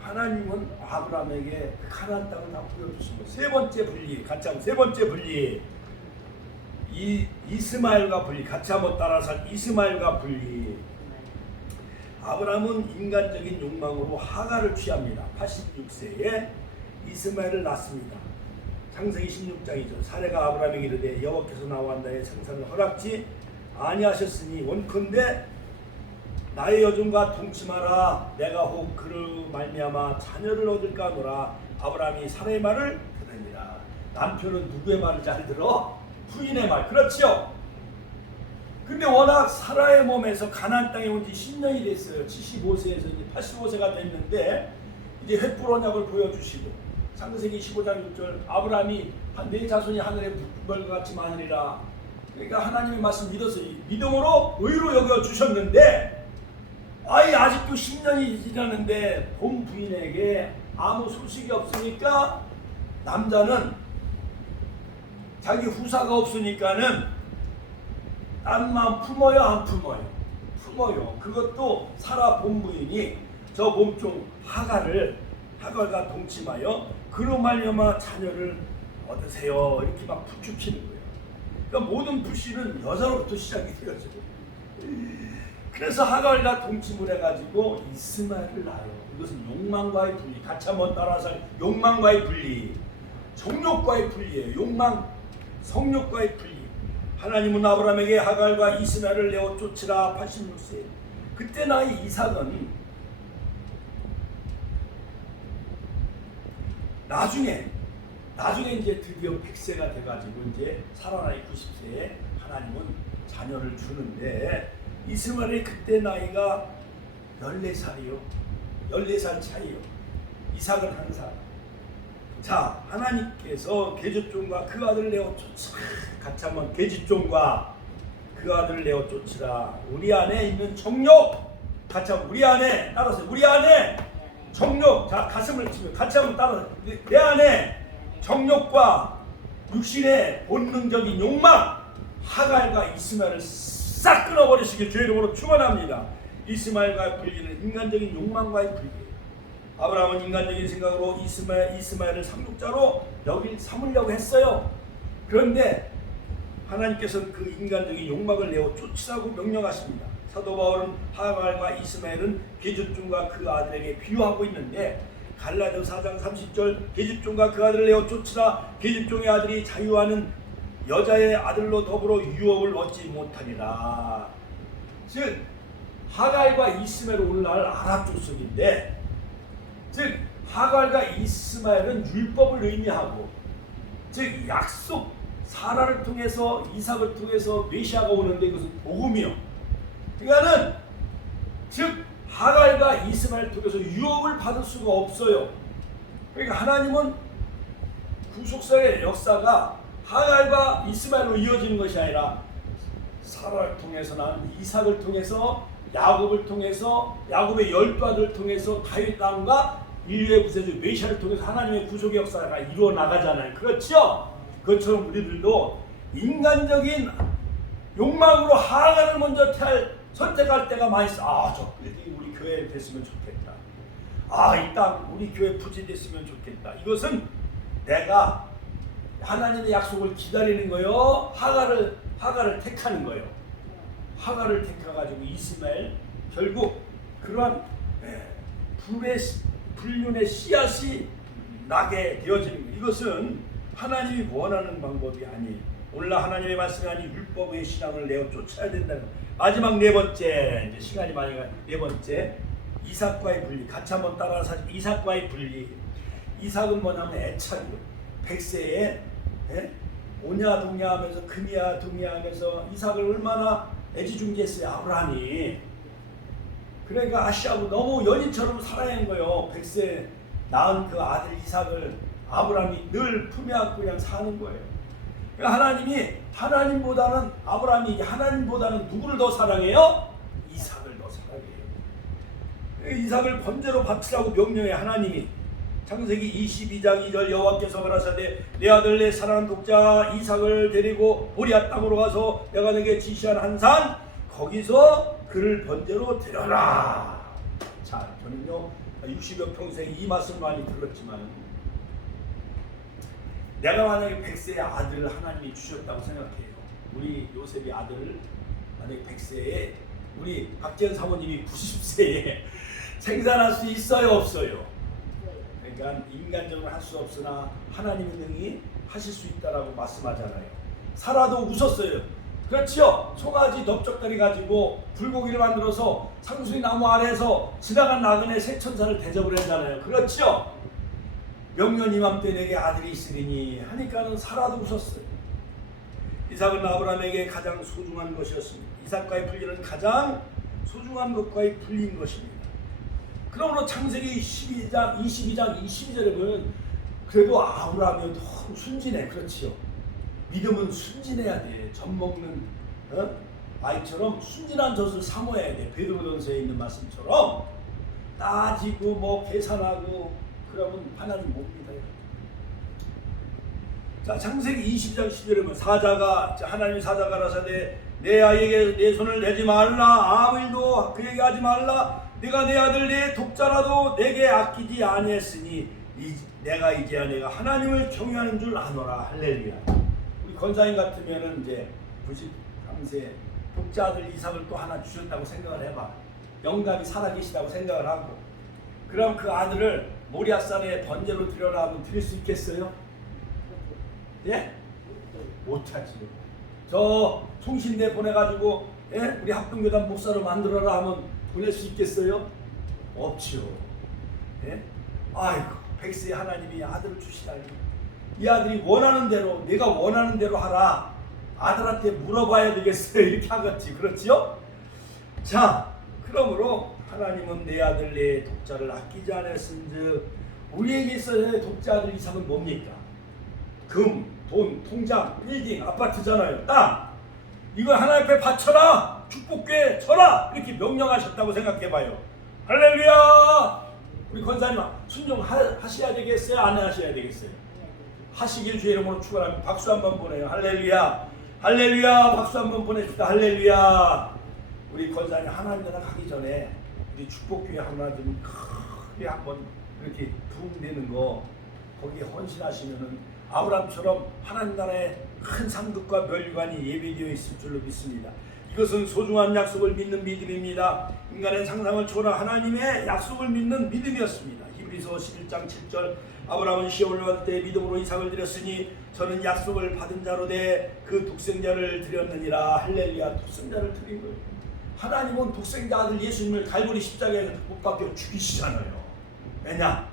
하나님은 아브라함에게 가나안 땅을 다 보여주시고 세 번째 분리 같이 한번 세 번째 분리 이스마엘과 분리 같이 한번 따라서 이스마엘과 분리. 아브라함은 인간적인 욕망으로 하가를 취합니다. 86세에 이스마엘을 낳습니다. 창세기 16장이죠. 사레가 아브라함에게 이르되 여호와께서 나와 나의 생산을 허락지 아니하셨으니 원컨대 나의 여종과 동침하라. 내가 혹 그로 말미암아 자녀를 얻을까 하노라. 아브라함이 사라의 말을 들으니라. 남편은 누구의 말을 잘 들어? 부인의 말. 그렇지요? 근데 워낙 사라의 몸에서 가나안 땅에 온 지 10년이 됐어요. 75세에서 이제 85세가 됐는데 이제 횃불 언약을 보여주시고 창세기 15장 6절 아브라함이 내 자손이 하늘의 별과 같이 많으리라. 그러니까 하나님의 말씀 믿어서 믿음으로 의로 여겨 주셨는데 아직도 10년이 지났는데 본 부인에게 아무 소식이 없으니까 남자는 자기 후사가 없으니까는 딸만 품어요 안 품어요? 품어요. 그것도 사라 본부인이 저 몸종 하갈과 동침하여 그로 말미암아 자녀를 얻으세요 이렇게 막 부추기는 거예요. 그러니까 모든 불씨는 여자로부터 시작이 되어지고 그래서 하갈과 동침을 해가지고 이스마엘을 낳아요. 이것은 욕망과의 분리. 같이 한번 따라서 욕망과의 분리, 정욕과의 분리예요. 욕망, 성욕과의 분리. 하나님은 아브라함에게 하갈과 이스마엘을 내어 쫓으라 86세. 그때 나이 이삭은 나중에 이제 드디어 100세가 돼가지고 이제 사라나이 90세에 하나님은 자녀를 주는데 이스마엘의 그때 나이가 14살이요. 14살 차이요. 이삭은 1살. 자, 하나님께서 계집종과 그 아들을 내어 쫓으라. 같이 한번 계집종과 그 아들을 내어 쫓으라. 우리 안에 있는 정욕. 같이 한번 우리 안에 따라서 우리 안에 정욕. 자, 가슴을 치면 같이 한번 따라서 내 안에 정욕과 육신의 본능적인 욕망 하갈과 이스마엘을 싹 끊어버리시길 주의 이름으로 축원합니다. 이스마엘과 분리는 인간적인 욕망과의 분리예요. 아브라함은 인간적인 생각으로 이스마엘을 상속자로 삼으려고 했어요. 그런데 하나님께서는 그 인간적인 욕망을 내어 쫓으라고 명령하십니다. 사도 바울은 하갈과 이스마엘은 계집종과 그 아들에게 비유하고 있는데 갈라디아서 4장 30절 계집종과 그 아들을 내어 쫓으라. 계집종의 아들이 자유하는 여자의 아들로 더불어 유업을 얻지 못하리라. 즉 하갈과 이스마엘은 오늘날 아랍 족속인데 즉 하갈과 이스마엘은 율법을 의미하고 즉 약속 사라를 통해서 이삭을 통해서 메시아가 오는데 이것은 복음이요. 그러니까는 즉 하갈과 이스마엘을 통해서 유업을 받을 수가 없어요. 그러니까 하나님은 구속사의 역사가 하갈과 이스마엘로 이어지는 것이 아니라 사라를 통해서 난 이삭을 통해서 야곱을 통해서 야곱의 12아들을 통해서 다윗 땅과 인류의 구세주 메시아를 통해서 하나님의 구속의 역사가 이루어 나가잖아요. 그렇죠? 그것처럼 우리들도 인간적인 욕망으로 하갈을 먼저 선택할 때가 많이 있어. 저 빌딩이 우리 교회에 됐으면 좋겠다. 이 땅 우리 교회 부지됐으면 좋겠다. 이것은 내가 하나님의 약속을 기다리는 거요. 하갈을 택하는 거예요. 하갈을 택해가지고 이스마엘 결국 그러한 불륜의 씨앗이 나게 되어지는 거예요. 이것은 하나님이 원하는 방법이 아니에요. 오늘날 하나님의 말씀이 아닌 율법의 신앙을 내어 쫓아야 된다는 거예요. 마지막 네 번째, 이제 시간이 많이 가요. 네 번째, 이삭과의 분리. 같이 한번 따라서 이삭과의 분리. 이삭은 뭐냐면 애착이요. 100세에 오냐 동냐 하면서 금이야 동이야 하면서 이삭을 얼마나 애지중지했어요. 아브라함이. 그러니까 아시아고 너무 연인처럼 살아야 거예요. 100세 낳은 그 아들 이삭을 아브라함이 늘 품에 안고 그냥 사는 거예요. 그러니까 하나님보다는 아브라함이 하나님보다는 누구를 더 사랑해요? 이삭을 더 사랑해요. 이삭을 번제로 바치라고 명령해 하나님이. 창세기 22장 2절 여호와께서 가라사대 내 아들 내 사랑하는 독자 이삭을 데리고 모리아 땅으로 가서 내가 내게 지시한 한 산 거기서 그를 번제로 드려라. 자, 저는요 60여 평생 이 말씀 많이 들었지만 내가 만약에 100세의 아들을 하나님이 주셨다고 생각해요. 우리 요셉이 아들을 만약에 100세에 우리 박재현 사모님이 90세에 생산할 수 있어요 없어요? 그러니까 인간적으로 할 수 없으나 하나님의 능히 하실 수 있다라고 말씀하잖아요. 사라도 웃었어요. 그렇죠? 송아지 넓적다리 가지고 불고기를 만들어서 상수리 나무 아래에서 지나간 나그네 새 천사를 대접을 했잖아요. 그렇죠? 명년 이맘때 내게 아들이 있으리니 하니까는 사라도 웃었어요. 이삭은 아브라함에게 가장 소중한 것이었습니다. 이삭과의 분리는 가장 소중한 것과의 분리인 것입니다. 그러므로 창세기 22장 22절에 보면 그래도 아브라함이 너무 순진해. 그렇지요. 믿음은 순진해야 돼. 젖 먹는 아이처럼 순진한 젖을 사모해야 돼. 베드로전서에 있는 말씀처럼 따지고 뭐 계산하고 그러면 하나님 못 믿어요. 자, 창세기 20장 10절에 보면 하나님이 사자가 가라사대 내 아이에게 내 손을 내지 말라. 아무 일도 그에게 하지 말라. 내가 내 아들 내 독자라도 내게 아끼지 아니했으니 내가 이제야 내가 하나님을 경외하는 줄 아노라. 할렐루야. 우리 권사님 같으면은 이제 93세 독자 아들 이삭을 또 하나 주셨다고 생각을 해봐. 영감이 살아계시다고 생각을 하고, 그럼 그 아들을 모리아산에 번제로 드려라 하면 드릴 수 있겠어요? 예? 못하지. 저 총신대 보내가지고 우리 합동교단 목사로 만들어라 하면 보낼 수 있겠어요? 없지요. 예? 아이고, 백세 하나님이 아들을 주시다니. 이 아들이 원하는 대로, 내가 원하는 대로 하라. 아들한테 물어봐야 되겠어요. 이렇게 하겠지. 그렇지요? 자, 그러므로 하나님은 내 아들 내 독자를 아끼지 않았은즉 우리에게 있어야 독자 아들 이삭은 뭡니까? 금, 돈, 통장, 빌딩, 아파트잖아요. 땅. 이거 하나님 앞에 바쳐라. 축복궤 쳐라. 이렇게 명령하셨다고 생각해봐요. 할렐루야. 우리 권사님 순종하셔야 되겠어요? 안 하셔야 되겠어요? 하시길 주의 이름으로 축원합니다. 박수 한번 보내요. 할렐루야. 할렐루야. 박수 한번 보내줍시다. 할렐루야. 우리 권사님 하나님 나라 가기 전에 우리 축복교회 하나 좀 크게 한번 이렇게 부흥되는 거 거기에 헌신하시면은 아브라함처럼 하나님 나라의 큰 상급과 멸류관이 예비되어 있을 줄로 믿습니다. 이것은 소중한 약속을 믿는 믿음입니다. 인간의 상상을 초월한 하나님의 약속을 믿는 믿음이었습니다. 히브리서 11장 7절 아브라함은 시험을 받을 때 믿음으로 이삭을 드렸으니 저는 약속을 받은 자로 돼 그 독생자를 드렸느니라. 할렐루야. 독생자를 드린 거예요. 하나님은 독생자 아들 예수님을 갈보리 십자가에 못 박혀 죽이시잖아요. 왜냐?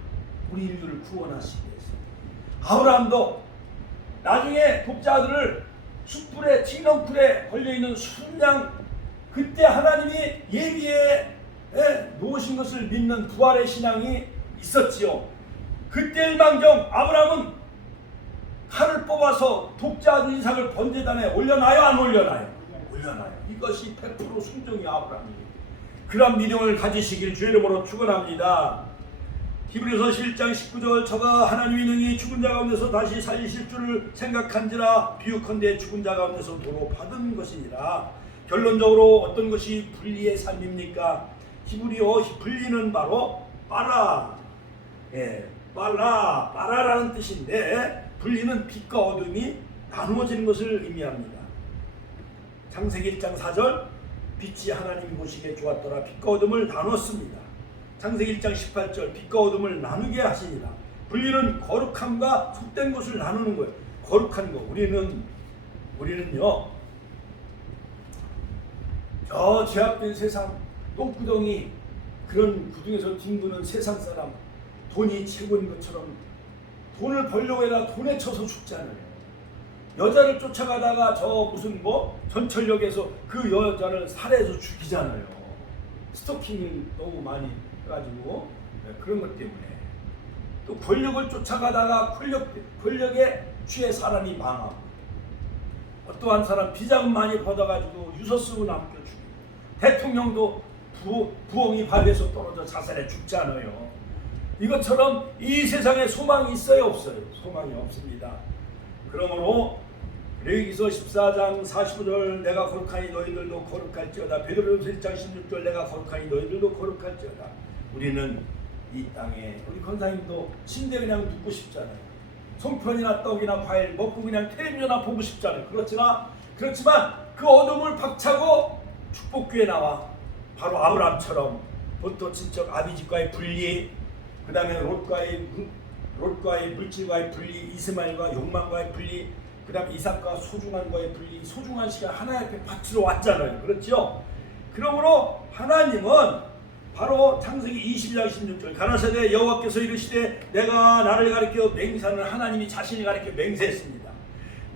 우리 인류를 구원하시기 위해서. 아브라함도 나중에 독자 아들을 숯불에 튀렁불에 걸려있는 순양, 그때 하나님이 예비에 놓으신 것을 믿는 부활의 신앙이 있었지요. 그때 일망정 아브라함은 칼을 뽑아서 독자 아들 이삭을 번제단에 올려놔요? 안 올려놔요? 올려놔요. 이것이 100% 순종이 아브라함이에요. 그런 믿음을 가지시길 주의 이름으로 축원합니다. 히브리서 11장 19절 저가 하나님이 능히 죽은 자 가운데서 다시 살리실 줄을 생각한지라 비유컨대 죽은 자 가운데서 도로 받은 것이니라. 결론적으로 어떤 것이 분리의 삶입니까? 히브리어 분리는 바로 빠라, 빠라라는 뜻인데 분리는 빛과 어둠이 나누어지는 것을 의미합니다. 창세기 1장 4절 빛이 하나님 보시기에 좋았더라. 빛과 어둠을 나눴습니다. 창세기 1장 18절 빛과 어둠을 나누게 하시니라. 분리는 거룩함과 속된 것을 나누는 거예요. 거룩한 거. 우리는요 저 죄악된 세상 똥구덩이 그런 구덩이에서 뒹구는 세상 사람, 돈이 최고인 것처럼 돈을 벌려고 해라 돈에 쳐서 죽잖아요. 여자를 쫓아가다가 저 무슨 전철역에서 그 여자를 살해해서 죽이잖아요. 스토킹을 너무 많이 해가지고 그런 것 때문에. 또 권력을 쫓아가다가 권력에 취해 사람이 망하고, 어떠한 사람 비자금 많이 받아가지고 유서 쓰고 남겨 죽이고, 대통령도 부엉이 발에서 떨어져 자살해 죽잖아요. 이것처럼 이 세상에 소망이 있어요? 없어요? 소망이 없습니다. 그러므로 레위기서 14장 45절 내가 거룩하니 너희들도 거룩할지어다. 베드로전서 1장 16절 내가 거룩하니 너희들도 거룩할지어다. 우리는 이 땅에 우리 권사님도 침대 그냥 눕고 싶잖아요. 송편이나 떡이나 과일 먹고 그냥 텔레비전이나 보고 싶잖아요. 그렇지만 그 어둠을 박차고 축복교에 나와 바로 아브라함처럼 본토 친척 아비집과의 분리, 그 다음에 롯과의 물질과의 분리, 이스마엘과 욕망과의 분리, 그 다음에 이삭과 소중한과의 분리, 소중한 시간 하나님 앞에 바치러 왔잖아요. 그렇죠? 그러므로 하나님은 바로 창세기 22장 16절 가라사대 여호와께서 이르시되 내가 나를 가리켜 맹세하는 하나님이 자신을 가리켜 맹세했습니다.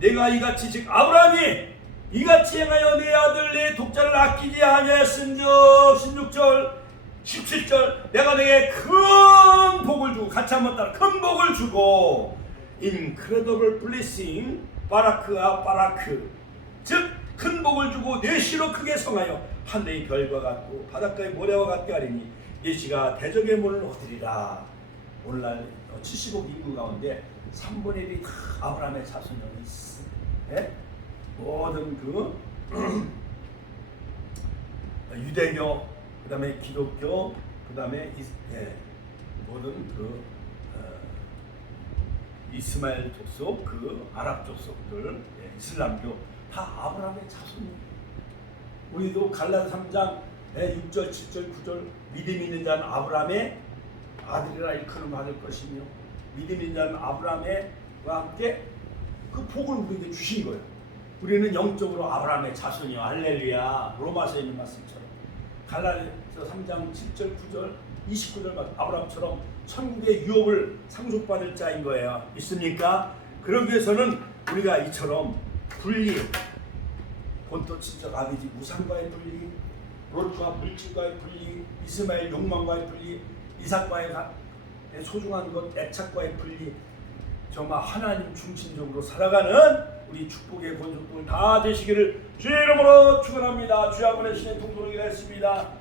내가 이같이 즉 아브라함이 이같이 행하여 내 아들 내 독자를 아끼지 아니하였은즉 16절 17절 내가 내게 큰 복을 주고 같이 한번 따라 큰 복을 주고 incredible blessing 바라크아 바라크 즉 큰 복을 주고 내 씨로 크게 성하여 하늘의 별과 같고 바닷가의 모래와 같게 하리니 내 씨가 대적의 문을 얻으리라. 오늘날 70억 인구 가운데 3분의 1이 다 아브라함의 자손이 있어. 예? 모든 그 유대교, 그 다음에 기독교, 그 다음에 모든 그 이스마엘 족속, 그 아랍 족속들, 이슬람교 다 아브라함의 자손이에요. 우리도 갈라디아 3장 6절, 7절, 9절 믿음 있는 자는 아브라함의 아들이라 일컬음 받을 것이며 믿음 있는 자는 아브라함과 함께 그 복을 우리에게 주신 거예요. 우리는 영적으로 아브라함의 자손이요. 할렐루야. 로마서에 있는 말씀처럼 갈라디아 3장 7절, 9절, 29절 아브라함처럼 천국의 유업을 상속받을 자인 거예요. 있습니까? 그러기 위해서는 우리가 이처럼 분리, 본토 친척 아비지 우상과의 분리, 롯과 물질과의 분리, 이스마엘 욕망과의 분리, 이삭과의 소중한 것 애착과의 분리, 정말 하나님 중심적으로 살아가는 우리 축복의 권속들 다 되시기를 주의 이름으로 축원합니다. 주여 보내시는 통로를 기다렸습니다.